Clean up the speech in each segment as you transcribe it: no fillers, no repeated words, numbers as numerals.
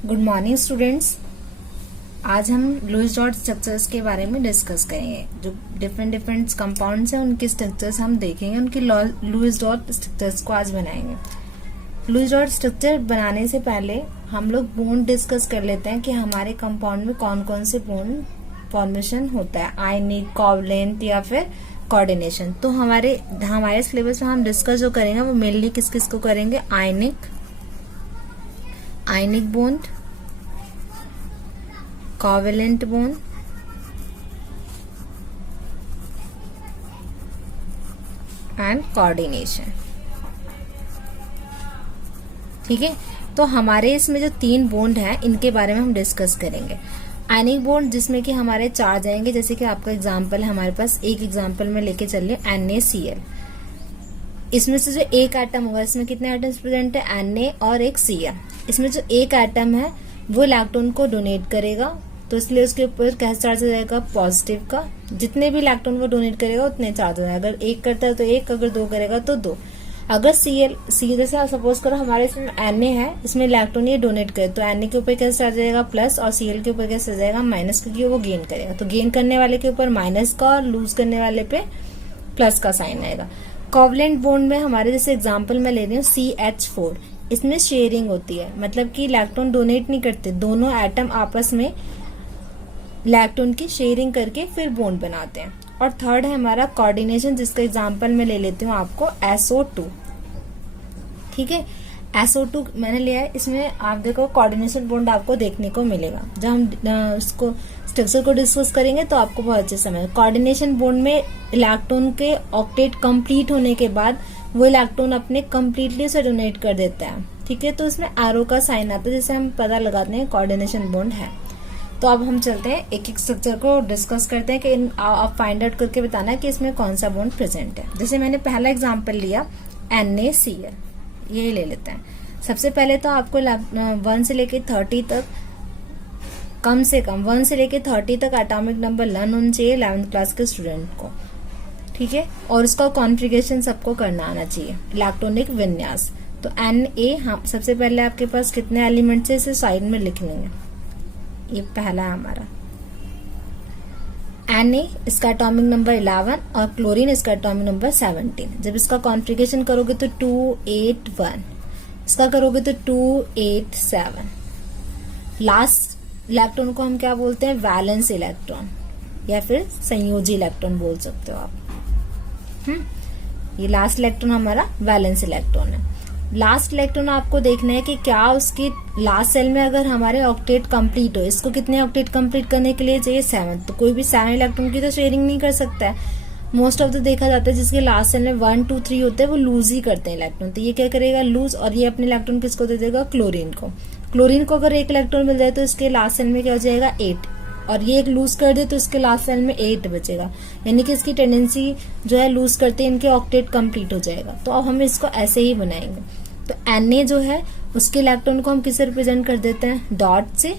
Good morning students. आज हम Lewis dot structures के बारे में डिस्कस करेंगे। जो डिफरेंट कंपाउंड्स हैं उनके स्ट्रक्चर्स हम देखेंगे, उनकी लुईस डॉट स्ट्रक्चर्स को आज बनाएंगे। लुईस डॉट स्ट्रक्चर बनाने से पहले हम लोग बॉन्ड डिस्कस कर लेते हैं कि हमारे कंपाउंड में कौन कौन से बॉन्ड फॉर्मेशन होता है, आयनिक, कोवलेंट या फिर कोऑर्डिनेशन। तो हमारे सिलेबस में हम डिस्कस जो करेंगे वो मेनली किस किस को करेंगे, ionic bond, covalent bond, and coordination. ठीक है, तो हमारे इसमें जो 3 बॉन्ड हैं इनके बारे में हम डिस्कस करेंगे। आयनिक बॉन्ड जिसमें कि हमारे चार्ज आएंगे, जैसे कि आपका एग्जांपल है, हमारे पास एक एग्जांपल में लेके चलिए NaCl। इसमें से जो एक एटम होगा, इसमें कितने एटम्स प्रेजेंट है, Na और एक Cl। इसमें जो एक एटम है वो इलेक्ट्रॉन को डोनेट करेगा, तो इसलिए उसके ऊपर कैसा चार्ज हो जाएगा, पॉजिटिव का। जितने भी इलेक्ट्रॉन वो डोनेट करेगा उतने चार्ज हो जाएगा। अगर एक करता है तो एक, अगर 2 करेगा तो 2। अगर Cl जैसे सपोज करो हमारे इसमें Na है, इसमें इलेक्ट्रॉन ये डोनेट करे, तो Na के ऊपर कैसे चार्ज जाएगा, प्लस, और Cl के ऊपर कैसे जाएगा, माइनस, क्योंकि वो गेन करेगा। तो गेन करने वाले के ऊपर माइनस का और लूज करने वाले पे प्लस का साइन आएगा। कोवलेंट बॉन्ड में हमारे जैसे एग्जांपल मैं ले रही हूँ CH4, इसमें शेयरिंग होती है, मतलब कि इलेक्ट्रॉन डोनेट नहीं करते, दोनों एटम आपस में इलेक्ट्रॉन की शेयरिंग करके फिर बॉन्ड बनाते हैं। और थर्ड है हमारा कोऑर्डिनेशन, जिसका एग्जांपल मैं ले लेती हूँ आपको SO2। ठीक है, SO2 मैंने लिया है, इसमें आप देखो कोऑर्डिनेशन बॉन्ड आपको देखने को मिलेगा। जब हम उसको स्ट्रक्चर को डिस्कस करेंगे तो आपको बहुत अच्छे समझ। कोऑर्डिनेशन बॉन्ड में इलेक्ट्रॉन के ऑक्टेट कंप्लीट होने के बाद वो इलेक्ट्रॉन अपने कंप्लीटली उसे डोनेट कर देता है। ठीक है, तो इसमें एरो का साइन आता है, जिससे हम पता लगाते हैं कोऑर्डिनेशन बॉन्ड है। तो अब हम चलते हैं एक एक स्ट्रक्चर को डिस्कस करते हैं कि आप फाइंड आउट करके बताना है कि इसमें कौन सा बॉन्ड प्रेजेंट है। जैसे मैंने पहला एग्जांपल लिया NaCl, ये ले लेते हैं। सबसे पहले तो आपको 1 से लेके 30 तक, कम से कम 1 से लेके 30 तक एटॉमिक नंबर लर्न होना चाहिए 11th क्लास के स्टूडेंट को। ठीक है, और उसका कॉन्फ़िगरेशन सबको करना आना चाहिए, इलेक्ट्रॉनिक विन्यास। तो Na, हम सबसे पहले आपके पास कितने एलिमेंट्स है इसे साइड में लिख लेंगे। ये पहला है हमारा Na, इसका एटॉमिक नंबर 11 और क्लोरीन इसका एटॉमिक नंबर 17। जब इसका कॉन्फ़िगरेशन करोगे तो 281, इसका करोगे तो 287। लास्ट इलेक्ट्रॉन को हम क्या बोलते हैं, वैलेंस इलेक्ट्रॉन या फिर संयोजी इलेक्ट्रॉन बोल सकते हो आप। ये लास्ट इलेक्ट्रॉन हमारा वैलेंस इलेक्ट्रॉन है। लास्ट इलेक्ट्रॉन आपको देखना है कि क्या उसकी लास्ट सेल में अगर हमारे ऑक्टेट कंप्लीट हो, इसको कितने ऑक्टेट कंप्लीट करने के लिए चाहिए, 7। तो कोई भी 7 इलेक्ट्रॉन की तो शेयरिंग नहीं कर सकता है। मोस्ट ऑफ द देखा जाता है जिसके लास्ट सेल में 1, 2, 3 होते हैं वो लूज ही करते हैं इलेक्ट्रॉन। तो ये क्या करेगा, लूज, और ये अपने इलेक्ट्रॉन किसको दे देगा, क्लोरीन को। क्लोरीन को अगर एक इलेक्ट्रॉन मिल जाए तो इसके लास्ट सेल में क्या हो जाएगा, 8, और ये एक लूज कर दे तो इसके लास्ट सेल में 8 बचेगा। यानी कि इसकी टेंडेंसी जो है लूज करते इनके ऑक्टेट कंप्लीट हो जाएगा। तो अब हम इसको ऐसे ही बनाएंगे। तो Na जो है उसके इलेक्ट्रॉन को हम किससे रिप्रेजेंट कर देते हैं, डॉट से,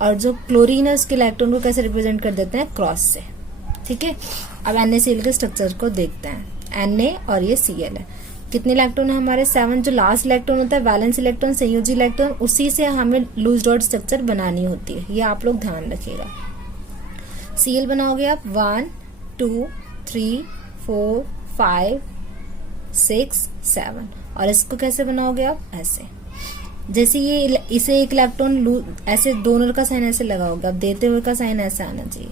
और जो क्लोरीन है उसके इलेक्ट्रॉन को कैसे रिप्रेजेंट कर देते हैं, क्रॉस से। ठीक है, अब NaCl के स्ट्रक्चर को देखते हैं। Na और ये Cl है, कितने इलेक्ट्रॉन है हमारे, 7। जो लास्ट इलेक्ट्रॉन होता है वैलेंस इलेक्ट्रॉन, संयोजी इलेक्ट्रॉन, उसी से हमें लूज डॉट स्ट्रक्चर बनानी होती है, ये आप लोग ध्यान रखिएगा। Cl बनाओगे आप 1, 2, 3, 4, 5, 6, 7, और इसको कैसे बनाओगे आप, ऐसे। जैसे ये इसे एक इलेक्ट्रॉन ऐसे दोनों का साइन ऐसे लगाओगे, अब देते हुए का साइन ऐसे आना चाहिए।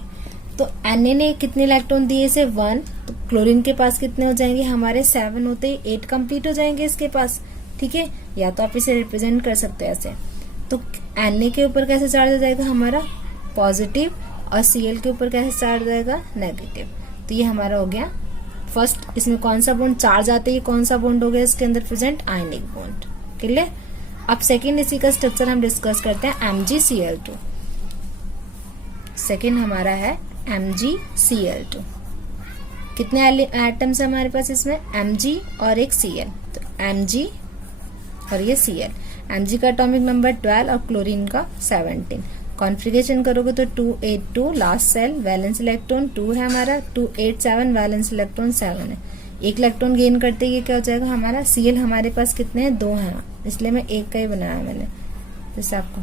तो Na ने कितने इलेक्ट्रॉन दिए, इसे 1, तो क्लोरीन के पास कितने हो जाएंगे हमारे, 7 होते ही 8 कंप्लीट हो जाएंगे इसके पास। ठीक है, या तो आप इसे रिप्रेजेंट कर सकते हैं ऐसे। तो Na के ऊपर कैसे चार्ज हो जाएगा हमारा, पॉजिटिव, और Cl के ऊपर कैसे चार्ज हो जाएगा, नेगेटिव। तो ये हमारा हो गया फर्स्ट। इसमें कौन सा बॉन्ड चार्ज आते ही कौन सा बॉन्ड हो गया इसके अंदर प्रेजेंट, आयनिक बॉन्ड। क्लियर। अब सेकेंड इसी का स्ट्रक्चर हम डिस्कस करते हैं, MgCl2। सेकेंड हमारा है MgCl2। कितने एटम्स है हमारे पास इसमें, Mg और एक Cl। तो Mg और ये Cl। Mg का एटॉमिक नंबर 12 और क्लोरीन का 17। कॉन्फ़िगरेशन करोगे तो 282 लास्ट सेल, वैलेंस इलेक्ट्रॉन 2 है हमारा, 287 वैलेंस इलेक्ट्रॉन 7 है। एक इलेक्ट्रॉन गेन करते ही क्या हो जाएगा हमारा, Cl हमारे पास कितने हैं, 2 हैं, इसलिए मैं एक का ही बनाया मैंने, जैसे आपको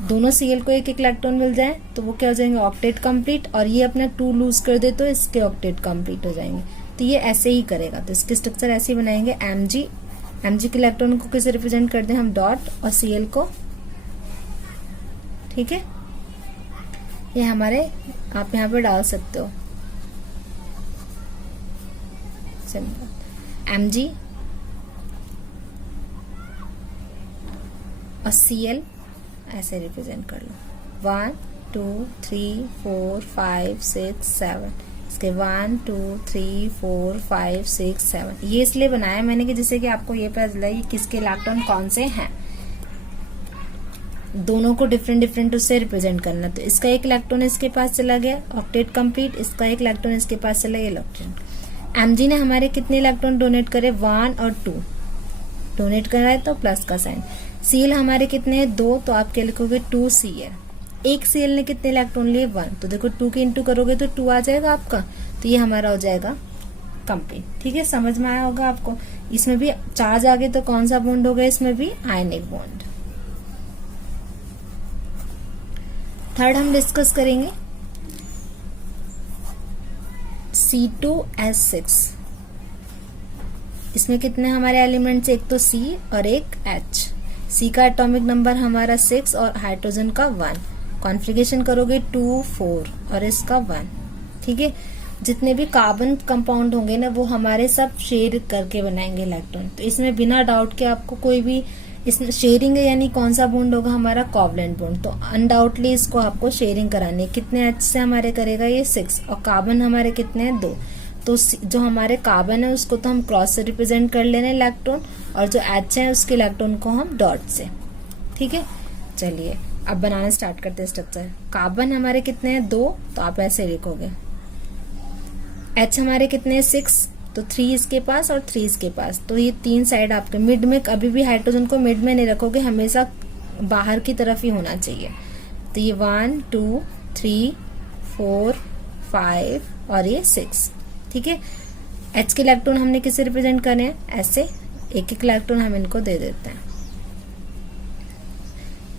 दोनों Cl को एक एक इलेक्ट्रॉन मिल जाए तो वो क्या हो जाएंगे, ऑक्टेट कंप्लीट, और ये अपना 2 लूज कर दे तो इसके ऑक्टेट कंप्लीट हो जाएंगे। तो ये ऐसे ही करेगा, तो इसके स्ट्रक्चर ऐसे ही बनाएंगे। Mg के इलेक्ट्रॉन को कैसे रिप्रेजेंट कर दें हम, डॉट, और Cl को, ठीक है। ये हमारे आप यहाँ पे डाल सकते हो सिंपल, Mg और Cl ऐसे रिप्रेजेंट कर लो, 1 2 3 4 5 6 7, इसके 1 2 3 4 5 6 7। ये इसलिए बनाया मैंने कि जिससे कि आपको ये पता चला किसके इलेक्ट्रॉन कौन से हैं, दोनों को डिफरेंट डिफरेंट उससे रिप्रेजेंट करना। तो इसका एक इलेक्ट्रॉन इसके पास चला गया, ऑक्टेट कंप्लीट, इसका एक इलेक्ट्रॉन इसके पास चला गया, इलेक्ट्रॉन। Mg ने हमारे कितने इलेक्ट्रॉन डोनेट करे, 1 और 2 डोनेट कर रहा है तो प्लस का साइन। Cl हमारे कितने हैं, 2, तो आप क्या लिखोगे 2Cl। एक Cl ने कितने इलेक्ट्रॉन लिए, 1, तो देखो 2 के इंटू करोगे तो 2 आ जाएगा आपका, तो ये हमारा हो जाएगा कंप्लीट। ठीक है, समझ में आया होगा आपको। इसमें भी चार्ज आगे तो कौन सा बॉन्ड होगा, इसमें भी आयनिक बॉन्ड। थर्ड हम डिस्कस करेंगे C2H6। इसमें कितने हमारे एलिमेंट्स, एक तो C और एक H। C का एटॉमिक नंबर हमारा 6 और हाइड्रोजन का 1। कॉन्फ़िगरेशन करोगे 2 4 और इसका 1। ठीक है, जितने भी कार्बन कंपाउंड होंगे ना वो हमारे सब शेयर करके बनाएंगे इलेक्ट्रॉन। तो इसमें बिना डाउट के आपको कोई भी इसमें शेयरिंग है, यानी कौन सा बॉन्ड होगा हमारा, कोवलेंट बॉन्ड। तो अनडाउटली इसको आपको शेयरिंग करानी है। कितने H से हमारे करेगा, ये 6, और कार्बन हमारे कितने हैं, 2। तो जो हमारे कार्बन है उसको तो हम क्रॉस से रिप्रेजेंट कर लेने इलेक्ट्रॉन, और जो H है उसके इलेक्ट्रॉन को हम डॉट से। ठीक है, चलिए अब बनाना स्टार्ट करते हैं स्ट्रक्चर। कार्बन हमारे कितने हैं, 2, तो आप ऐसे लिखोगे। H हमारे कितने हैं, 6, तो 3 इसके पास और 3 इसके पास, तो ये 3 साइड आपके मिड में, कभी भी हाइड्रोजन को मिड में नहीं रखोगे, हमेशा बाहर की तरफ ही होना चाहिए। तो ये 1 2 3 4 5 और ये 6। ठीक है, H के इलेक्ट्रॉन हमने किसे रिप्रेजेंट करने हैं, ऐसे एक एक इलेक्ट्रॉन हम इनको दे देते हैं।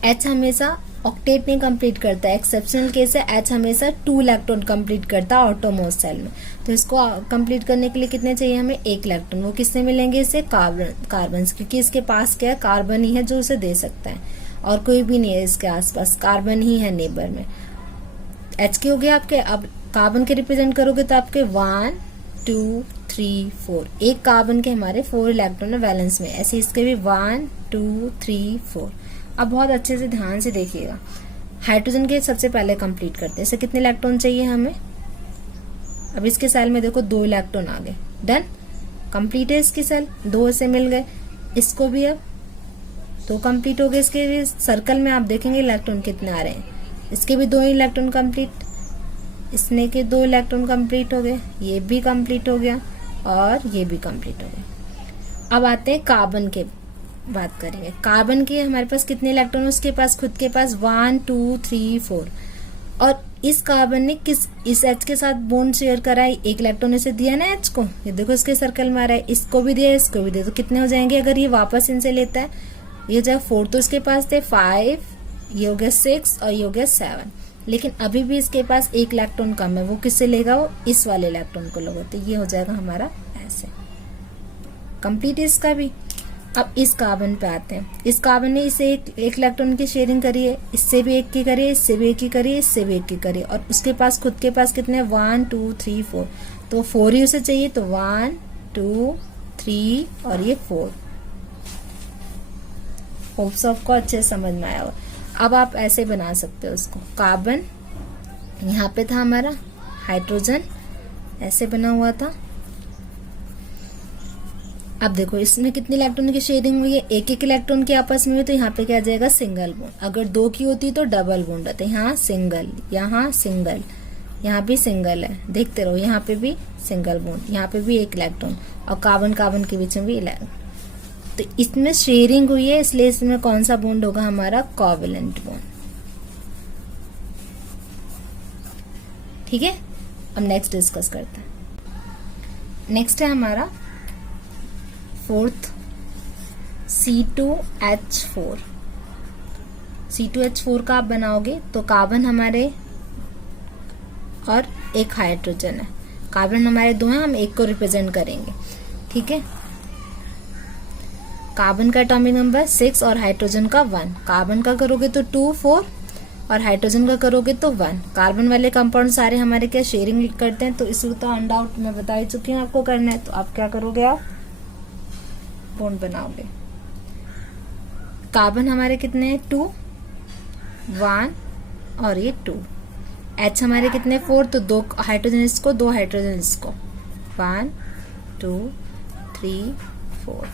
H हमेशा ऑक्टेट नहीं कंप्लीट करता है, एक्सेप्शनल केस है, H हमेशा 2 इलेक्ट्रॉन कंप्लीट करता है ऑटोमोस्ट सेल में। तो इसको कंप्लीट करने के लिए कितने चाहिए हमें, 1 इलेक्ट्रॉन। वो किससे मिलेंगे, इससे कार्बन, क्योंकि इसके पास क्या है, कार्बन ही है जो उसे दे सकता है, और कोई भी नहीं है इसके आसपास, कार्बन ही है नेबर में। H के हो गए आपके। अब कार्बन के रिप्रेजेंट करोगे तो आपके 1 2 3 4, एक कार्बन के हमारे 4 इलेक्ट्रॉन है वैलेंस में, ऐसे इसके भी 1 2 3 4। अब बहुत अच्छे से ध्यान से देखिएगा, हाइड्रोजन के सबसे पहले कंप्लीट करते हैं। इसे कितने इलेक्ट्रॉन चाहिए हमें, अब इसके सेल में देखो 2 इलेक्ट्रॉन आ गए, डन, कंप्लीट है इसकी सेल, 2 से मिल गए। इसको भी अब 2 कंप्लीट हो गए। इसके सर्कल में आप देखेंगे इलेक्ट्रॉन कितने आ रहे हैं, इसके भी 2 इलेक्ट्रॉन कंप्लीट, इसने के 2 इलेक्ट्रॉन कंप्लीट हो गए, ये भी कंप्लीट हो गया और ये भी कंप्लीट हो गए। अब आते हैं कार्बन के बात करेंगे। कार्बन के हमारे पास कितने इलेक्ट्रॉन, उसके पास खुद के पास 1 2 3 4, और इस कार्बन ने इस H के साथ बॉन्ड शेयर करा है, 1 इलेक्ट्रॉन इसे दिया ना H को, ये देखो इसके सर्कल में आ रहा है, इसको भी दिया, इसको भी दिया, तो कितने हो जाएंगे अगर ये वापस इनसे लेता है, ये जो 4 तो इसके पास थे, 5, ये हो गया 6 और ये हो गया 7। लेकिन अभी भी इसके पास 1 इलेक्ट्रॉन कम है, वो किससे लेगा, वो इस वाले इलेक्ट्रॉन को लेगा, तो ये हो जाएगा हमारा ऐसे कंप्लीट इसका भी। अब इस कार्बन पे आते हैं। इस कार्बन ने इसे एक इलेक्ट्रॉन की शेयरिंग करी है, इससे भी 1 की करी है, इससे भी 1 की करी है, इससे भी 1 की करी है, और उसके पास खुद के पास कितने 1 2 3 4, तो 4 ही उसे चाहिए, तो 1 2 3 और ये 4। होप सबको अच्छे समझ में आया हो। अब आप ऐसे बना सकते हो उसको, कार्बन यहाँ पे था हमारा, हाइड्रोजन ऐसे बना हुआ था। अब देखो इसमें कितने इलेक्ट्रॉन की शेयरिंग हुई है, 1 1 इलेक्ट्रॉन की आपस में हुई, तो यहाँ पे क्या आ जाएगा, सिंगल बॉन्ड। अगर 2 की होती तो डबल बॉन्ड होता है, यहाँ सिंगल, यहाँ सिंगल, यहाँ भी सिंगल है, देखते रहो, यहाँ पे भी सिंगल बॉन्ड, यहाँ पे भी 1 इलेक्ट्रॉन, और कार्बन कार्बन के बीच में भी इलेक्ट्रॉन। तो इसमें शेयरिंग हुई है, इसलिए इसमें कौन सा बॉन्ड होगा हमारा, कोवलेंट बॉन्ड। ठीक है, अब नेक्स्ट डिस्कस करते हैं। नेक्स्ट है हमारा 4th C2H4। C2H4 का आप बनाओगे तो कार्बन हमारे और एक हाइड्रोजन है, कार्बन हमारे 2 हैं, हम एक को रिप्रेजेंट करेंगे, ठीक है। कार्बन का एटॉमिक नंबर 6 और हाइड्रोजन का 1, कार्बन का करोगे तो 2 4 और हाइड्रोजन का करोगे तो 1। कार्बन वाले कंपाउंड सारे हमारे क्या शेयरिंग करते हैं, तो इसको तो अनडाउट मैं बता ही चुकी हूँ आपको करना है। तो आप क्या करोगे, आप बॉन्ड बनाओगे। कार्बन हमारे कितने हैं 2 1 और ये 2। H हमारे कितने 4, तो 2 हाइड्रोजन इसको, 2 हाइड्रोजन इसको, 1 2 3 4।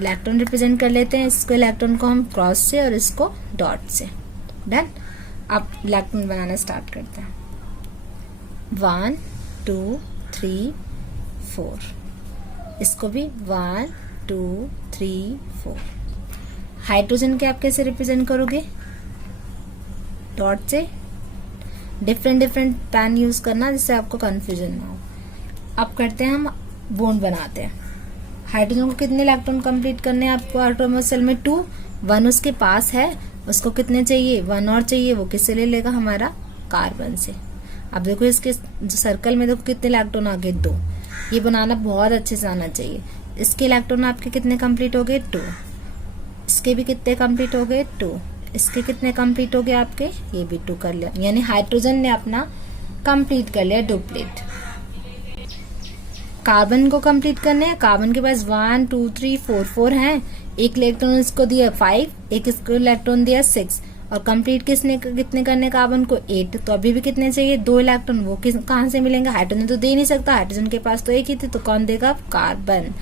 इलेक्ट्रॉन रिप्रेजेंट कर लेते हैं, इसको इलेक्ट्रॉन को हम क्रॉस से और इसको डॉट से। डन। अब इलेक्ट्रॉन बनाना स्टार्ट करते हैं। 1 2 3 4, इसको भी 1 2 3 4। हाइड्रोजन के आप कैसे रिप्रेजेंट करोगे, डॉट से। डिफरेंट पेन यूज करना जिससे आपको कंफ्यूजन ना हो। अब करते हैं, हम बॉन्ड बनाते हैं। हाइड्रोजन को कितने इलेक्ट्रॉन कंप्लीट करने हैं आपको एटॉमिक सेल में 2, 1 उसके पास है, उसको कितने चाहिए 1 और चाहिए, वो किससे ले लेगा, हमारा कार्बन से। अब देखो इसके जो सर्कल में देखो कितने इलेक्ट्रॉन आ गए 2। ये बनाना बहुत अच्छे से आना चाहिए। इसके इलेक्ट्रॉन आपके कितने कंप्लीट हो गए 2, इसके भी कितने कंप्लीट हो गए 2, इसके कितने कंप्लीट हो गए आपके, ये भी 2 कर लिया, यानी हाइड्रोजन ने अपना कंप्लीट कर लिया डुप्लेट। कार्बन को कंप्लीट करने हैं, कार्बन के पास 1 2 3 4 4 हैं, एक इलेक्ट्रॉन इसको दिया 5, एक इसको इलेक्ट्रॉन दिया 6 और कंप्लीट कितने करने कार्बन को 8। तो अभी भी कितने चाहिए 2 इलेक्ट्रॉन, वो कहाँ से मिलेंगे, हाइड्रोजन तो दे नहीं सकता, हाइड्रोजन के पास तो एक ही थे, तो कौन देगा, कार्बन।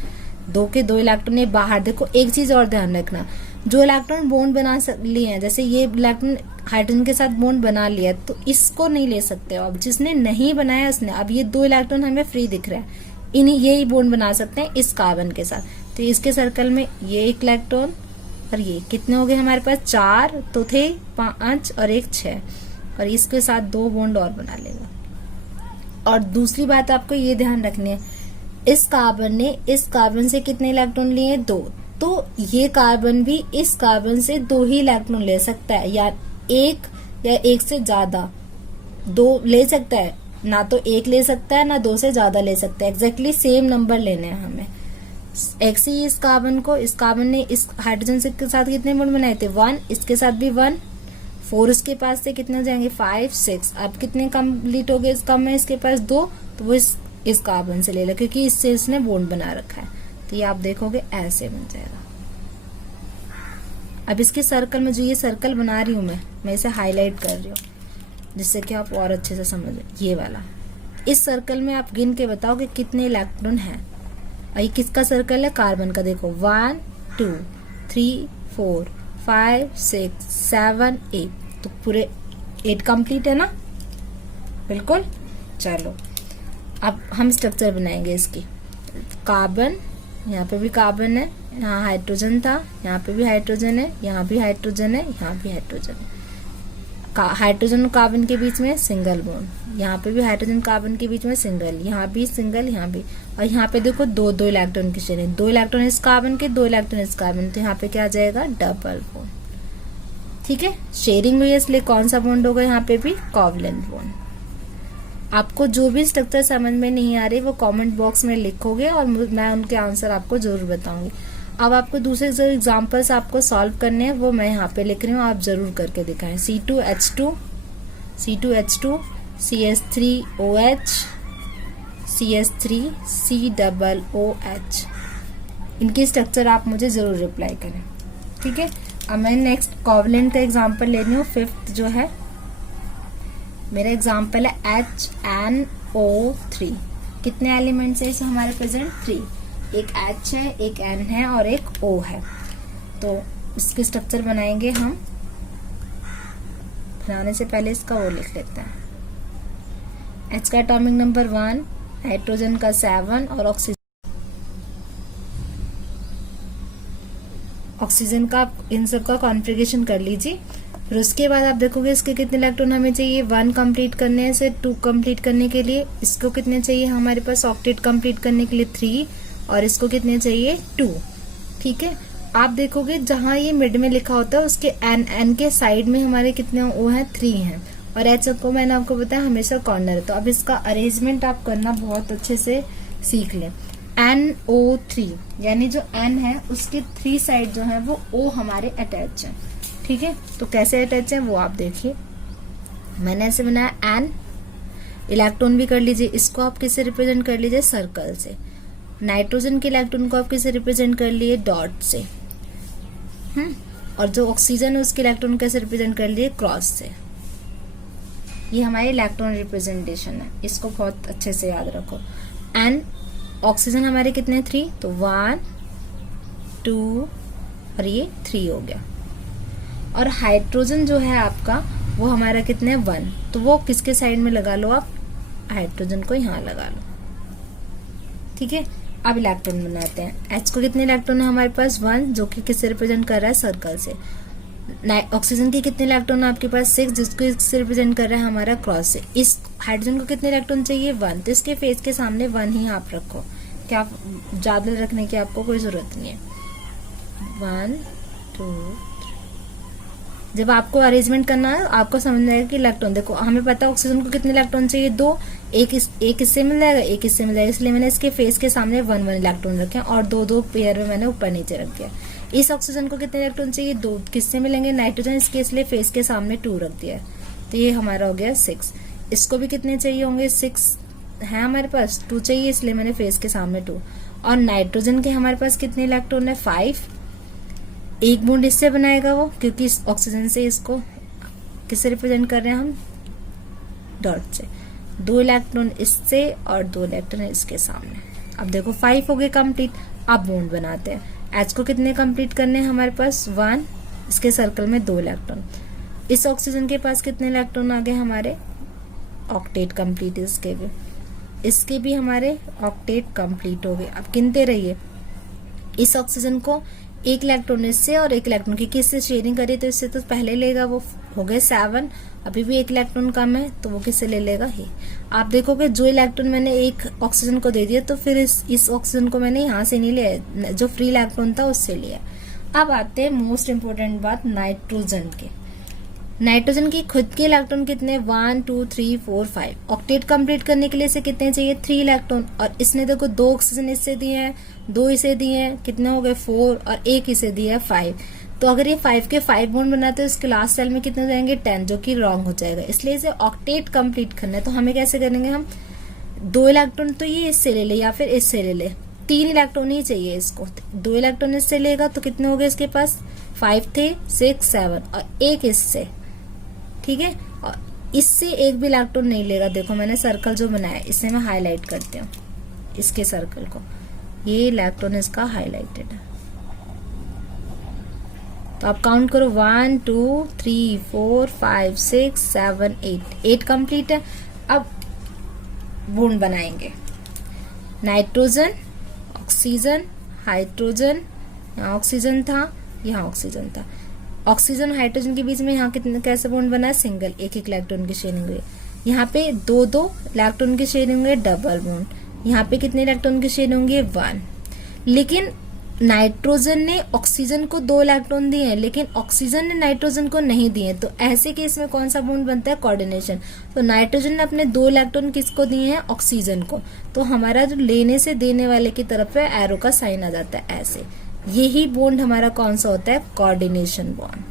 2 के 2 इलेक्ट्रॉन ये बाहर। देखो एक चीज और ध्यान रखना, जो इलेक्ट्रॉन बॉन्ड बना लिए हैं, जैसे ये इलेक्ट्रॉन हाइड्रोजन के साथ बॉन्ड बना लिया, तो इसको नहीं ले सकते हो। अब जिसने नहीं बनाया उसने, अब ये 2 इलेक्ट्रॉन हमें फ्री दिख रहा है, यही बॉन्ड बना सकते हैं इस कार्बन के साथ। तो इसके सर्कल में ये एक इलेक्ट्रॉन और ये कितने हो गए हमारे पास 4 तो थे, 5 और एक 6, और इसके साथ 2 बॉन्ड और बना लेगा। और दूसरी बात आपको ये ध्यान रखनी है, इस कार्बन ने इस कार्बन से कितने इलेक्ट्रॉन लिए 2, तो ये कार्बन भी इस कार्बन से 2 ही इलेक्ट्रॉन ले सकता है, या एक से ज्यादा 2 ले सकता है, ना तो 1 ले सकता है ना 2 से ज्यादा ले सकता है। एग्जैक्टली सेम नंबर लेने हैं हमें। एक से इस कार्बन ने इस हाइड्रोजन से के साथ कितने बॉन्ड बनाए थे 1, इसके साथ भी 1, 4 उसके पास से कितने हो जाएंगे 5 6। अब कितने कंप्लीट हो गए इस कम में, इसके पास 2, तो वो इस कार्बन से ले लो, क्योंकि इससे इसने बॉन्ड बना रखा है। तो ये आप देखोगे ऐसे बन जाएगा। अब इसके सर्कल में जो ये सर्कल बना रही हूं मैं इसे हाईलाइट कर रही हूँ जिससे कि आप और अच्छे से समझे। ये वाला इस सर्कल में आप गिन के बताओ कि कितने इलेक्ट्रॉन हैं। और ये किसका सर्कल है, कार्बन का। देखो 1 2 3 4 5 6 7 8, तो पूरे 8 कंप्लीट है ना, बिल्कुल। चलो अब हम स्ट्रक्चर बनाएंगे इसकी। कार्बन, यहाँ पे भी कार्बन है, यहाँ हाइड्रोजन था, यहाँ पे भी हाइड्रोजन है, यहाँ भी हाइड्रोजन है, यहाँ भी हाइड्रोजन है। हाइड्रोजन और कार्बन के बीच में सिंगल बॉन्ड, यहाँ पे भी हाइड्रोजन कार्बन के बीच में सिंगल, यहाँ भी सिंगल, यहाँ भी। और यहाँ पे देखो 2 इलेक्ट्रॉन की शेयरिंग, 2 इलेक्ट्रॉन इस कार्बन के, 2 इलेक्ट्रॉन इस कार्बन, तो यहाँ पे क्या आ जाएगा डबल बॉन्ड। ठीक है, शेयरिंग हुई है इसलिए कौन सा बॉन्ड होगा, यहाँ पे भी कोवलेंट बॉन्ड। आपको जो भी स्ट्रक्चर समझ में नहीं आ रही वो कमेंट बॉक्स में लिखोगे और मैं उनके आंसर आपको जरूर बताऊंगी। अब आपको दूसरे जो एग्जांपल्स आपको सॉल्व करने हैं वो मैं यहाँ पे लिख रही हूँ, आप जरूर करके दिखाएं। C2H2, C2H2, CS3OH, CS3, COOH, इनकी स्ट्रक्चर आप मुझे जरूर रिप्लाई करें। ठीक है, अब मैं नेक्स्ट कोवलेंट का एग्जांपल ले रही हूँ। 5th जो है मेरा एग्जांपल है HNO3। कितने एलिमेंट्स है इसमें हमारे प्रेजेंट 3, एक H है, एक N है और एक O है। तो इसके स्ट्रक्चर बनाएंगे हम। बनाने से पहले इसका वो लिख लेते हैं। H का एटॉमिक नंबर 1, हाइड्रोजन का 7 और ऑक्सीजन का, इन सब का कॉन्फ़िगरेशन कर लीजिए। फिर उसके बाद आप देखोगे इसके कितने इलेक्ट्रॉन हमें चाहिए 1 कंप्लीट करने से 2 कंप्लीट करने के लिए। इसको कितने चाहिए हमारे पास ऑक्टेट कंप्लीट करने के लिए 3, और इसको कितने चाहिए 2। ठीक है, आप देखोगे जहां ये मिड में लिखा होता है उसके एन के साइड में हमारे कितने ओ है 3 हैं, और एच को मैंने आपको बताया हमेशा कॉर्नर है। तो अब इसका अरेंजमेंट आप करना बहुत अच्छे से सीख लें। NO3 यानी जो N है उसके 3 साइड जो है वो O हमारे अटैच है। ठीक है, तो कैसे अटैच है वो आप देखिए। मैंने ऐसे बनाया N, इलेक्ट्रॉन भी कर लीजिए, इसको आप किससे रिप्रेजेंट कर लीजिए, सर्कल से। नाइट्रोजन के इलेक्ट्रॉन को आप किससे रिप्रेजेंट कर लिए, डॉट से। और जो ऑक्सीजन है उसके इलेक्ट्रॉन कैसे रिप्रेजेंट कर लिए, क्रॉस से। ये हमारे इलेक्ट्रॉन रिप्रेजेंटेशन है, इसको बहुत अच्छे से याद रखो। एंड ऑक्सीजन हमारे कितने 3, तो 1 2 और ये 3 हो गया। और हाइड्रोजन जो है आपका वो हमारा कितने 1, तो वो किसके साइड में लगा लो, आप हाइड्रोजन को यहाँ लगा लो। ठीक है, अब इलेक्ट्रॉन बनाते हैं। H को कितने इलेक्ट्रॉन है हमारे पास 1, जो कि किससे रिप्रेजेंट कर रहा है, सर्कल से। ऑक्सीजन के कितने इलेक्ट्रॉन है आपके पास 6, जिसको इससे रिप्रेजेंट कर रहा है हमारा क्रॉस से। इस हाइड्रोजन को कितने इलेक्ट्रॉन चाहिए 1, तो इसके फेस के सामने 1 ही आप रखो, क्या ज्यादा रखने की आपको कोई जरूरत नहीं है। 1 2 जब आपको अरेंजमेंट करना है आपको समझना है कि इलेक्ट्रॉन, देखो हमें पता है ऑक्सीजन को कितने इलेक्ट्रॉन चाहिए 2, एक इससे मिल जाएगा, एक इससे मिल जाएगा, इसलिए मैंने इसके फेस के सामने 1 1 इलेक्ट्रॉन रखे और 2 2 पेयर में मैंने ऊपर नीचे रख दिया। इस ऑक्सीजन को कितने इलेक्ट्रॉन चाहिए 2, किससे मिलेंगे, नाइट्रोजन, इसके इसलिए फेस के सामने 2 रख दिया। तो ये हमारा हो गया 6। इसको भी कितने चाहिए होंगे 6 है हमारे पास, 2 चाहिए इसलिए मैंने फेस के सामने 2। और नाइट्रोजन के हमारे पास कितने इलेक्ट्रॉन है 5, एक बॉन्ड इससे बनाएगा वो, क्योंकि इस ऑक्सीजन से इसको किससे रिप्रेजेंट कर रहे हैं हम, डॉट से। 2 इलेक्ट्रॉन इससे और 2 इलेक्ट्रॉन इसके सामने। अब देखो 5 हो गए कंप्लीट। अब बॉन्ड बनाते हैं। H को कितने कंप्लीट करने हैं हमारे पास 1, इसके सर्कल में 2 इलेक्ट्रॉन। इस ऑक्सीजन के पास कितने इलेक्ट्रॉन आ गए हमारे, ऑक्टेट कंप्लीट, इसके भी हमारे ऑक्टेट कंप्लीट हो गए। अब गिनते रहिए, इस ऑक्सीजन को एक इलेक्ट्रॉन इससे और एक इलेक्ट्रॉन की किससे शेयरिंग करी, तो इससे तो पहले लेगा, वो हो गए 7। अभी भी एक इलेक्ट्रॉन कम है तो वो किससे ले लेगा, ही। आप देखोगे जो इलेक्ट्रॉन मैंने एक ऑक्सीजन को दे दिया तो फिर इस ऑक्सीजन को मैंने यहाँ से नहीं लिया, जो फ्री इलेक्ट्रॉन था उससे लिया। अब आते हैं मोस्ट इंपोर्टेंट बात नाइट्रोजन के। नाइट्रोजन की खुद के इलेक्ट्रॉन कितने 1 2 3 4 5। ऑक्टेट कंप्लीट करने के लिए इसे कितने चाहिए 3 इलेक्ट्रॉन, और इसने देखो 2 ऑक्सीजन इससे दिए हैं, 2 इसे दिए हैं, कितने हो गए 4, और एक इसे दिया है 5। तो अगर ये 5 के 5 बॉन्ड बनाते हैं इसके लास्ट सेल में कितने हो जाएंगे 10, जो कि रॉन्ग हो जाएगा। इसलिए इसे ऑक्टेट कंप्लीट करना है, तो हमें कैसे करेंगे हम, 2 इलेक्ट्रॉन तो ये इससे ले ले या फिर इससे ले ले, 3 इलेक्ट्रॉन ही चाहिए इसको। 2 इलेक्ट्रॉन इससे लेगा तो कितने हो गए इसके पास 5 थे, 6 7 और एक इससे। ठीक है, और इससे एक भी इलेक्ट्रॉन नहीं लेगा। देखो मैंने सर्कल जो बनाया इससे मैं हाईलाइट करती हूँ इसके सर्कल को, ये इलेक्ट्रॉन इसका हाईलाइटेड है। तो आप काउंट करो 1 2 3 4 5 6 7 8 कंप्लीट है। अब बॉन्ड बनाएंगे, नाइट्रोजन, ऑक्सीजन, हाइड्रोजन, यहाँ ऑक्सीजन था, यहाँ ऑक्सीजन था। ऑक्सीजन हाइड्रोजन के बीच में यहाँ कितने कैसे बॉन्ड बना है, सिंगल, एक एक इलेक्ट्रॉन की शेयरिंग हुई। यहाँ पे 2 2 इलेक्ट्रॉन की शेयरिंग हुई, डबल बॉन्ड। यहाँ पे कितने इलेक्ट्रॉन की शेयरिंग होंगे 1। लेकिन नाइट्रोजन ने ऑक्सीजन को 2 इलेक्ट्रॉन दिए हैं, लेकिन ऑक्सीजन ने नाइट्रोजन को नहीं दिए। तो ऐसे केस में कौन सा बॉन्ड बनता है, कोऑर्डिनेशन। तो नाइट्रोजन ने अपने 2 इलेक्ट्रॉन किसको दिए हैं, ऑक्सीजन को। तो हमारा जो लेने से देने वाले की तरफ है एरो का साइन आ जाता है ऐसे। यही बॉन्ड हमारा कौन सा होता है, कोऑर्डिनेशन बॉन्ड।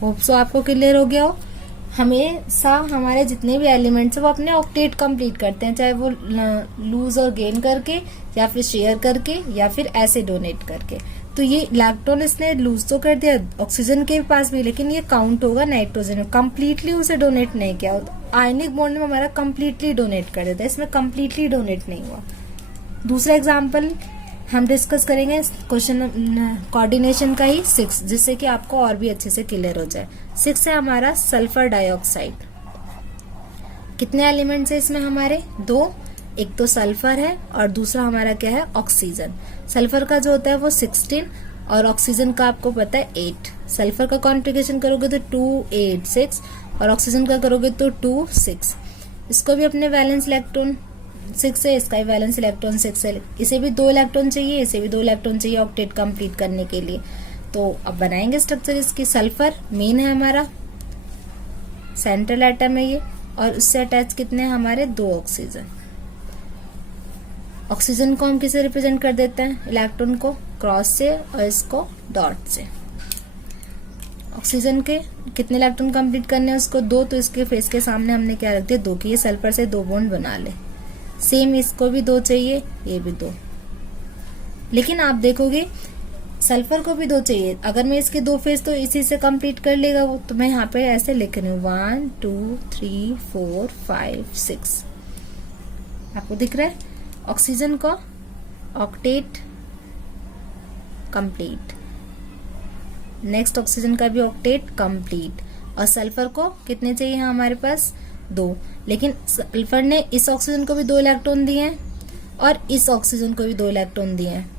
होप सो आपको क्लियर हो गया हो। हमेशा हमारे जितने भी एलिमेंट्स है वो अपने ऑक्टेट कंप्लीट करते हैं, चाहे वो लूज और गेन करके या फिर शेयर करके या फिर ऐसे डोनेट करके। तो ये इलेक्ट्रॉन इसने लूज तो कर दिया ऑक्सीजन के पास भी, लेकिन ये काउंट होगा नाइट्रोजन में, कंप्लीटली उसे डोनेट नहीं किया। आयनिक बॉन्ड में हमारा कंप्लीटली डोनेट कर देता है, इसमें कंप्लीटली डोनेट नहीं हुआ। दूसरा एग्जाम्पल हम डिस्कस करेंगे क्वेश्चन कोऑर्डिनेशन का ही 6, जिससे कि आपको और भी अच्छे से क्लियर हो जाए। 6 है हमारा सल्फर डाइऑक्साइड। कितने एलिमेंट्स है इसमें हमारे 2, एक तो सल्फर है और दूसरा हमारा क्या है, ऑक्सीजन। सल्फर का जो होता है वो 16 और ऑक्सीजन का आपको पता है 8। सल्फर का कॉन्ट्रीब्यूशन करोगे तो 2 8 6 और ऑक्सीजन का करोगे तो 2 6। इसको भी अपने वैलेंस इलेक्ट्रॉन 6 है, इसका भी वैलेंस इलेक्ट्रॉन 6 है, इसे भी 2 इलेक्ट्रॉन चाहिए, इसे भी 2 इलेक्ट्रॉन चाहिए ऑक्टेट कंप्लीट करने के लिए। तो अब बनाएंगे स्ट्रक्चर इसकी। सल्फर मेन है हमारा, सेंट्रल एटम है ये, और उससे अटैच कितने हैं हमारे 2 ऑक्सीजन। ऑक्सीजन को हम किसे रिप्रेजेंट कर देते हैं, इलेक्ट्रॉन को क्रॉस से और इसको डॉट से। ऑक्सीजन के कितने इलेक्ट्रॉन कंप्लीट करने हैं उसको 2, तो इसके फेस के सामने हमने क्या रख दिया 2 की, ये सल्फर से 2 बॉन्ड बना ले। सेम इसको भी 2 चाहिए, ये भी 2। लेकिन आप देखोगे सल्फर को भी 2 चाहिए, अगर मैं इसके 2 फेस तो इसी से कंप्लीट कर लेगा वो, तो मैं यहाँ पे ऐसे लिख रही हूँ 1 2 3 4 5 6। आपको दिख रहा है, ऑक्सीजन को ऑक्टेट कंप्लीट, नेक्स्ट ऑक्सीजन का भी ऑक्टेट कंप्लीट, और सल्फर को कितने चाहिए हमारे पास 2। लेकिन सल्फर ने इस ऑक्सीजन को भी 2 इलेक्ट्रॉन दिए हैं और इस ऑक्सीजन को भी 2 इलेक्ट्रॉन दिए हैं,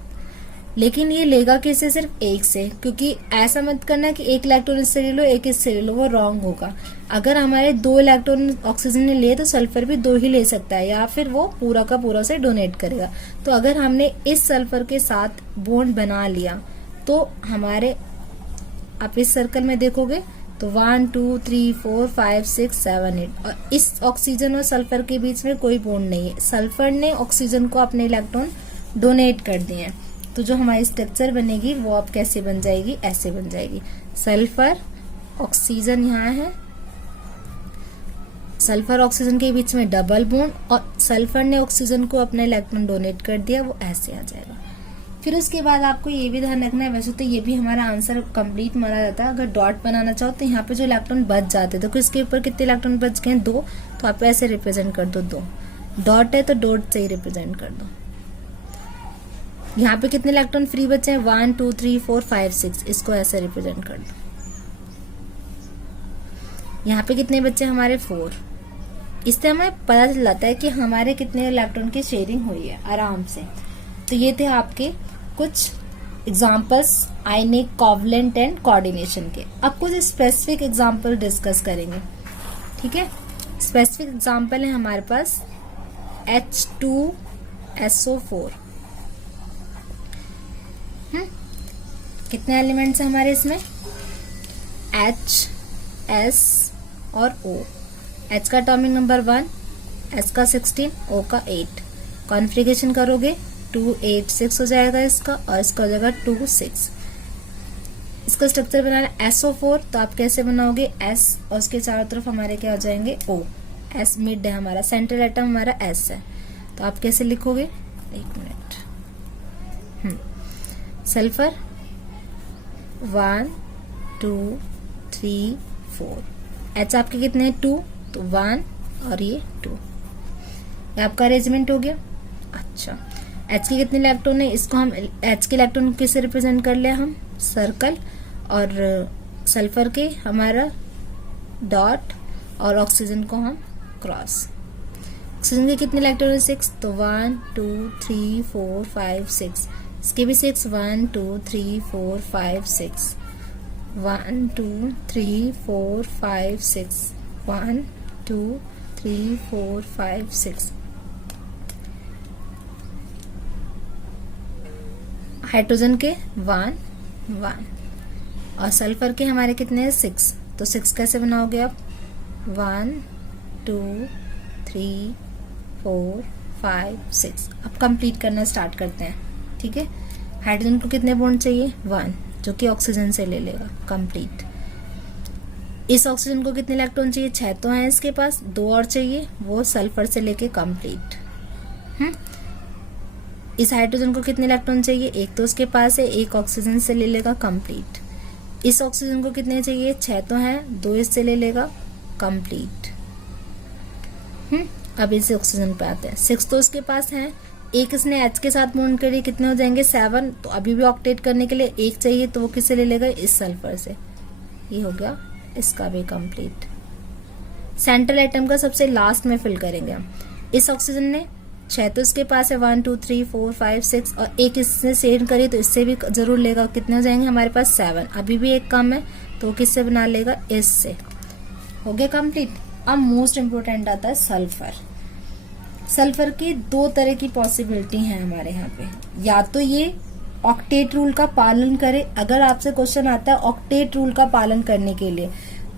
लेकिन ये लेगा किससे, सिर्फ एक से, क्योंकि ऐसा मत करना कि एक इलेक्ट्रॉन इससे ले लो एक इससे ले लो, वो रॉन्ग होगा। अगर हमारे 2 इलेक्ट्रॉन ऑक्सीजन ने लिए तो सल्फर भी 2 ही ले सकता है, या फिर वो पूरा का पूरा से डोनेट करेगा। तो अगर हमने इस सल्फर के साथ बॉन्ड बना लिया तो हमारे, आप इस सर्कल में देखोगे तो 1 2 3 4 5 6 7 8, और इस ऑक्सीजन और सल्फर के बीच में कोई बॉन्ड नहीं है। सल्फर ने ऑक्सीजन को अपने इलेक्ट्रॉन डोनेट कर दिए हैं। तो जो हमारी स्ट्रक्चर बनेगी वो अब कैसे बन जाएगी, ऐसे बन जाएगी। सल्फर ऑक्सीजन यहाँ है, सल्फर ऑक्सीजन के बीच में डबल बॉन्ड, और सल्फर ने ऑक्सीजन को अपना इलेक्ट्रॉन डोनेट कर दिया, वो ऐसे आ जाएगा। फिर उसके बाद आपको ये भी ध्यान रखना है, वैसे तो ये भी हमारा आंसर कंप्लीट माना जाता है। अगर डॉट बनाना चाहो तो यहाँ पे जो इलेक्ट्रॉन बच जाते हैं, तो इसके ऊपर कितने इलेक्ट्रॉन बच गए 2, तो आप ऐसे रिप्रेजेंट कर दो 2। डॉट है तो डॉट से ही रिप्रेजेंट कर दो। यहाँ पे कितने इलेक्ट्रॉन फ्री बचे हैं 1 2 3 4 5 6, इसको ऐसे रिप्रेजेंट कर दो। यहाँ पे कितने बच्चे हमारे 4। इससे हमें पता चल जाता है कि हमारे कितने इलेक्ट्रॉन की शेयरिंग हुई है आराम से। तो ये थे आपके कुछ examples ionic, covalent and coordination के। अब कुछ स्पेसिफिक एग्जाम्पल डिस्कस करेंगे, ठीक है। स्पेसिफिक एग्जाम्पल है हमारे पास H2SO4। कितने एलिमेंट्स हैं हमारे इसमें, H, S और O। H का एटॉमिक नंबर 1, S का 16, O का 8। कॉन्फ़िगरेशन करोगे 2 8 6 हो जाएगा इसका, और इसका हो जाएगा 2 6। इसका स्ट्रक्चर बनाना SO4, तो आप कैसे बनाओगे S और उसके चारों तरफ हमारे क्या हो जाएंगे O। S मिड है हमारा, सेंट्रल एटम हमारा S है, तो आप कैसे लिखोगे, 1 मिनट। सल्फर 1 2 3 4, H आपके कितने हैं 2, तो 1 और ये 2, ये आपका अरेंजमेंट हो गया। अच्छा, H के कितने इलेक्ट्रॉन है, इसको हम H के इलेक्ट्रॉन किससे रिप्रेजेंट कर लिया हम, सर्कल, और सल्फर के हमारा डॉट, और ऑक्सीजन को हम क्रॉस। ऑक्सीजन के कितने इलेक्ट्रॉन है 6, तो 1 2 3 4 5 6, इसके भी 6 1 2 3 4 5 6, 1 2 3 4 5 6, 1 2 3 4 5 6। हाइड्रोजन के 1 1, और सल्फर के हमारे कितने हैं 6, तो 6 कैसे बनाओगे आप, 1 2 3 4 5 6। अब कंप्लीट करना स्टार्ट करते हैं, ठीक है। हाइड्रोजन को कितने बॉन्ड चाहिए 1, जो कि ऑक्सीजन से ले लेगा, कंप्लीट। इस ऑक्सीजन को कितने इलेक्ट्रॉन चाहिए 6 तो हैं इसके पास, 2 और चाहिए, वो सल्फर से लेके कंप्लीट। इस हाइड्रोजन को कितने इलेक्ट्रॉन चाहिए, 1 तो उसके पास है, 1 ऑक्सीजन से ले लेगा, कंप्लीट। इस ऑक्सीजन को कितने चाहिए 6 तो हैं, 2 इससे ले लेगा, कंप्लीट। अब इस ऑक्सीजन पे आते हैं, 6 तो उसके पास है, 1 इसने H के साथ बॉन्ड करिए, कितने हो जाएंगे 7, तो अभी भी ऑक्टेट करने के लिए 1 चाहिए, तो वो किससे ले लेगा, इस सल्फर से। ये हो गया इसका भी कंप्लीट। सेंट्रल एटम का सबसे लास्ट में फिल करेंगे हम। इस ऑक्सीजन ने 6 तो इसके पास है, 1 2 3 4 5 6, और 1 इससे शेयर करिए तो इससे भी जरूर लेगा, कितने हो जाएंगे हमारे पास 7। अभी भी 1 कम है, तो वो किससे बना लेगा, इससे। हो गया कंप्लीट। अब मोस्ट इंपोर्टेंट आता है सल्फर। सल्फर की दो तरह की पॉसिबिलिटी है हमारे यहाँ पे, या तो ये ऑक्टेट रूल का पालन करे। अगर आपसे क्वेश्चन आता है ऑक्टेट रूल का पालन करने के लिए,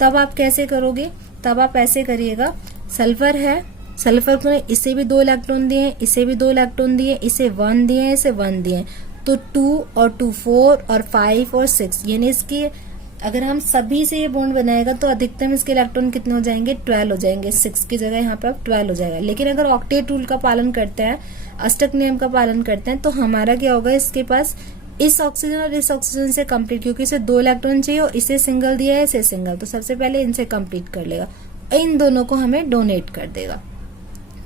तब आप कैसे करोगे? तब आप ऐसे करिएगा, सल्फर है, सल्फर को इसे भी 2 इलेक्ट्रॉन दिए, इसे भी 2 इलेक्ट्रॉन दिए, इसे 1 दिए, इसे 1 दिए, तो 2 और 2 4 और 5 और 6, यानी इसकी अगर हम सभी से ये बॉन्ड बनाएगा तो अधिकतम इसके इलेक्ट्रॉन कितने हो जाएंगे? 12 हो जाएंगे। 6 की जगह यहाँ पे अब 12 हो जाएगा। लेकिन अगर ऑक्टेट रूल का पालन करते हैं, अष्टक नियम का पालन करते हैं, तो हमारा क्या होगा? इसके पास इस ऑक्सीजन और इस ऑक्सीजन से कंप्लीट, क्योंकि इसे 2 इलेक्ट्रॉन चाहिए और इसे सिंगल दिया है, इसे सिंगल, तो सबसे पहले इनसे कंप्लीट कर लेगा, इन दोनों को हमें डोनेट कर देगा,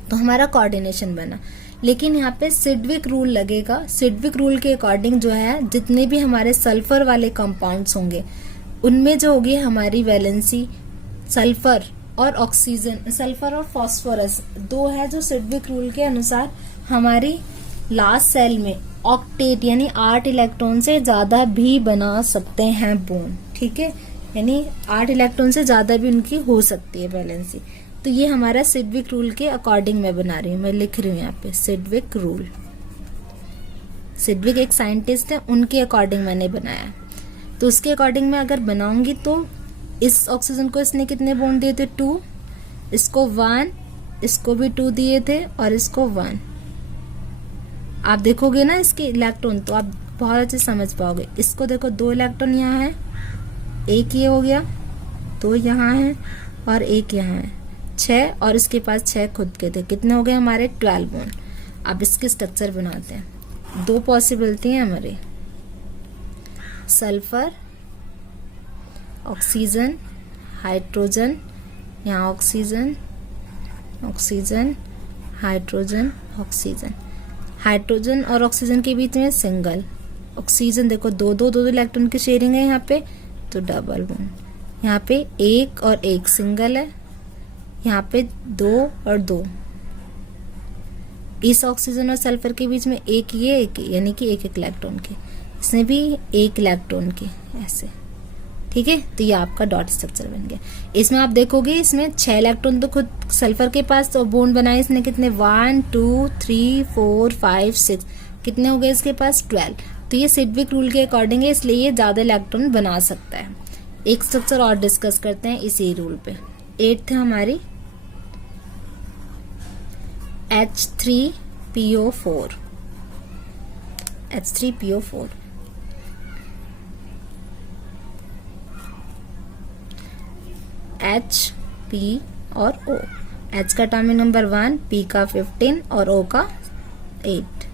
तो हमारा कोऑर्डिनेशन बना। लेकिन यहाँ पे सिडविक रूल लगेगा। सिडविक रूल के अकॉर्डिंग जो है जितने भी हमारे सल्फर वाले कंपाउंड्स होंगे उनमें जो होगी हमारी वैलेंसी सल्फर और ऑक्सीजन, सल्फर और फास्फोरस 2 है, जो सिडविक रूल के अनुसार हमारी लास्ट सेल में ऑक्टेट यानी 8 इलेक्ट्रॉन से ज्यादा भी बना सकते हैं बॉन्ड। ठीक है, यानी 8 इलेक्ट्रॉन से ज्यादा भी उनकी हो सकती है वैलेंसी। तो ये हमारा सिडविक रूल के अकॉर्डिंग मैं बना रही हूँ, मैं लिख रही हूँ यहाँ पे सिडविक रूल। सिडविक एक साइंटिस्ट है, उनके अकॉर्डिंग मैंने बनाया। तो उसके अकॉर्डिंग मैं अगर बनाऊंगी तो इस ऑक्सीजन को इसने कितने बॉन्ड दिए थे? 2, इसको 1, इसको भी 2 दिए थे और इसको 1। आप देखोगे ना इसके इलेक्ट्रॉन तो आप बहुत अच्छे समझ पाओगे। इसको देखो 2 इलेक्ट्रॉन यहाँ है, एक ये हो गया, 2 यहाँ है और एक यहाँ है, 6, और इसके पास 6 खुद के थे, कितने हो गए हमारे? 12 बॉन्ड। अब इसके स्ट्रक्चर बनाते हैं। 2 पॉसिबिलिटी है हमारी, सल्फर, ऑक्सीजन, हाइड्रोजन, यहाँ oxygen, oxygen, hydrogen, oxygen, hydrogen और ऑक्सीजन के बीच में सिंगल, ऑक्सीजन देखो 2 इलेक्ट्रॉन की शेयरिंग है यहाँ पे, तो डबल बॉन्ड। यहाँ पे 1 और 1 सिंगल है, यहाँ पे 2 और 2। इस ऑक्सीजन और सल्फर के बीच में एक ये एक, यानी कि 1 इलेक्ट्रॉन के, इसमें भी 1 इलेक्ट्रॉन के, ऐसे। ठीक है, तो ये आपका डॉट स्ट्रक्चर बन गया। इसमें आप देखोगे इसमें 6 इलेक्ट्रॉन तो खुद सल्फर के पास, तो बॉन्ड बनाए इसने कितने? 1 2 3 4 5 6, कितने हो गए इसके पास? 12। तो ये सिडविक रूल के अकॉर्डिंग है, इसलिए ये ज्यादा इलेक्ट्रॉन बना सकता है। एक स्ट्रक्चर और डिस्कस करते हैं इसी रूल पे। 8th है हमारी H3PO4, H3PO4। H, P और O। H का एटॉमिक नंबर 1, P का 15 और O का 8।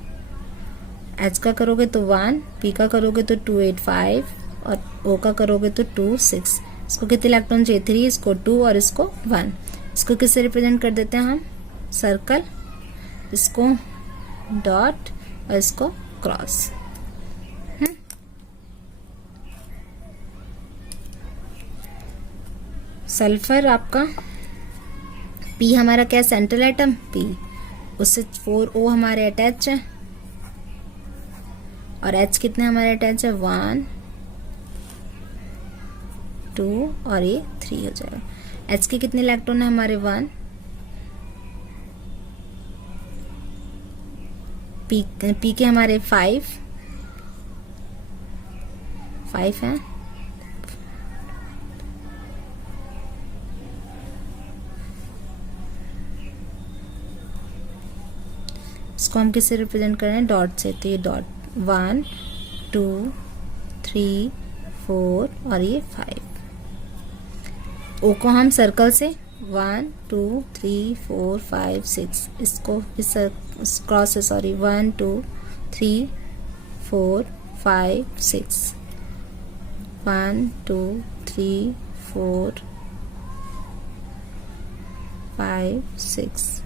H का करोगे तो 1, P का करोगे तो 2 8 5 और O का करोगे तो 2 6। इसको कितने इलेक्ट्रॉन चाहिए? 3, इसको 2 और इसको 1। इसको किससे रिप्रेजेंट कर देते हैं हम? सर्कल, इसको डॉट और इसको क्रॉस। सल्फर आपका P हमारा क्या? सेंट्रल एटम P, उससे 4O हमारे अटैच है और H कितने हमारे अटैच है? 1 2 और ये 3 हो जाएगा। H के कितने इलेक्ट्रॉन है हमारे? 1। P के हमारे 5 हैं। इसको हम किससे रिप्रेजेंट कर रहे हैं? डॉट से। तो ये डॉट 1 2 3 4 और ये 5। O को हम सर्कल से 1 2 3 4 5 6, इसको इस क्रॉस से 1 2 3 4 5 6, 1 2 3 4 5 6,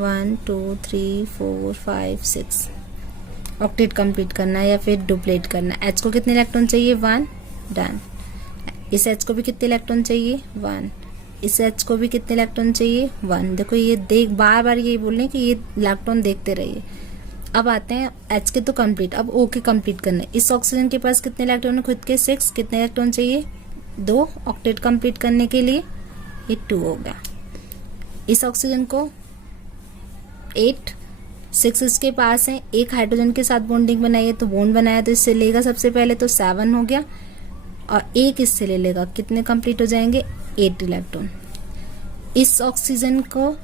1 2 3 4 5 6। ऑक्टेट कंप्लीट करना है या फिर डुप्लेट करना है। H को कितने इलेक्ट्रॉन चाहिए? 1। डन। इस H को भी कितने इलेक्ट्रॉन चाहिए? 1। इस H को भी कितने इलेक्ट्रॉन चाहिए? 1। देखो ये देख, बार बार यही बोल रहे हैं कि ये इलेक्ट्रॉन देखते रहिए। अब आते हैं H के तो कंप्लीट, अब O के कंप्लीट करना है। इस ऑक्सीजन के पास कितने इलेक्ट्रॉन है? खुद के 6। कितने इलेक्ट्रॉन चाहिए? 2 ऑक्टेट कंप्लीट करने के लिए, ये 2 हो गया। इस ऑक्सीजन को 8, 6 इसके पास है, एक हाइड्रोजन के साथ बॉन्डिंग बनाई है तो बॉन्ड बनाया तो इससे लेगा सबसे पहले तो 7 हो गया, और एक इससे ले लेगा, कितने कंप्लीट हो जाएंगे 8 इलेक्ट्रॉन। इस ऑक्सीजन को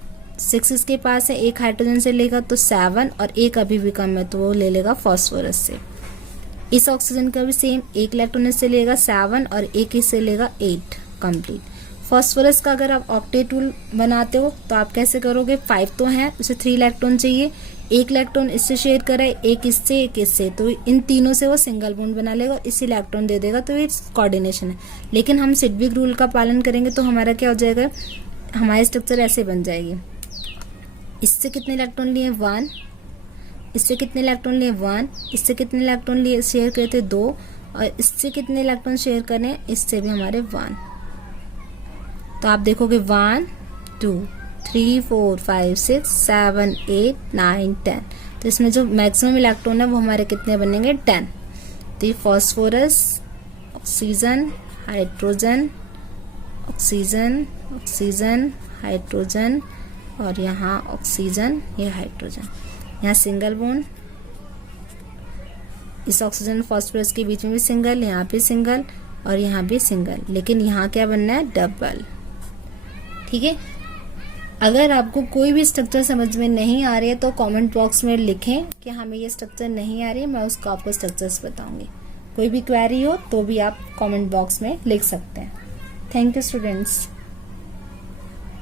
6 इसके पास है, एक हाइड्रोजन से लेगा तो 7, और एक अभी भी कम है तो वो ले लेगा फॉस्फोरस से। इस ऑक्सीजन का भी सेम, एक इलेक्ट्रॉन इससे लेगा 7 और एक इससे लेगा 8 कंप्लीट। फॉस्फोरस का अगर आप ऑक्टेट टूल बनाते हो तो आप कैसे करोगे, 5 तो है, उसे 3 इलेक्ट्रॉन चाहिए, एक इलेक्ट्रॉन इससे शेयर करे, एक इससे एक इससे, तो इन तीनों से वो सिंगल बॉन्ड बना लेगा और इस इलेक्ट्रॉन दे देगा, तो ये कोऑर्डिनेशन है। लेकिन हम सिडविक रूल का पालन करेंगे तो हमारा क्या हो जाएगा, हमारी स्ट्रक्चर ऐसे बन जाएगी। इससे कितने इलेक्ट्रॉन लिए 1, इससे कितने इलेक्ट्रॉन लिए 1, इससे कितने इलेक्ट्रॉन लिए शेयर करे थे 2, और इससे कितने इलेक्ट्रॉन शेयर करें, इससे भी हमारे 1। तो आप देखोगे 1 2 3 4 5 6 7 8 9 10, तो इसमें जो मैक्सिमम इलेक्ट्रॉन है वो हमारे कितने बनेंगे 10। तो ये phosphorus, oxygen, hydrogen, oxygen, oxygen, hydrogen, और यहाँ ऑक्सीजन, ये हाइड्रोजन, यहाँ सिंगल बॉन्ड, इस ऑक्सीजन फॉस्फोरस के बीच में भी सिंगल, यहाँ पे सिंगल और यहाँ भी सिंगल, लेकिन यहाँ क्या बनना है डबल। ठीक है, अगर आपको कोई भी स्ट्रक्चर समझ में नहीं आ रही है तो कमेंट बॉक्स में लिखें कि हमें ये स्ट्रक्चर नहीं आ रही है, मैं उसको आपको स्ट्रक्चर्स बताऊंगी। कोई भी क्वेरी हो तो भी आप कमेंट बॉक्स में लिख सकते हैं। Thank you students.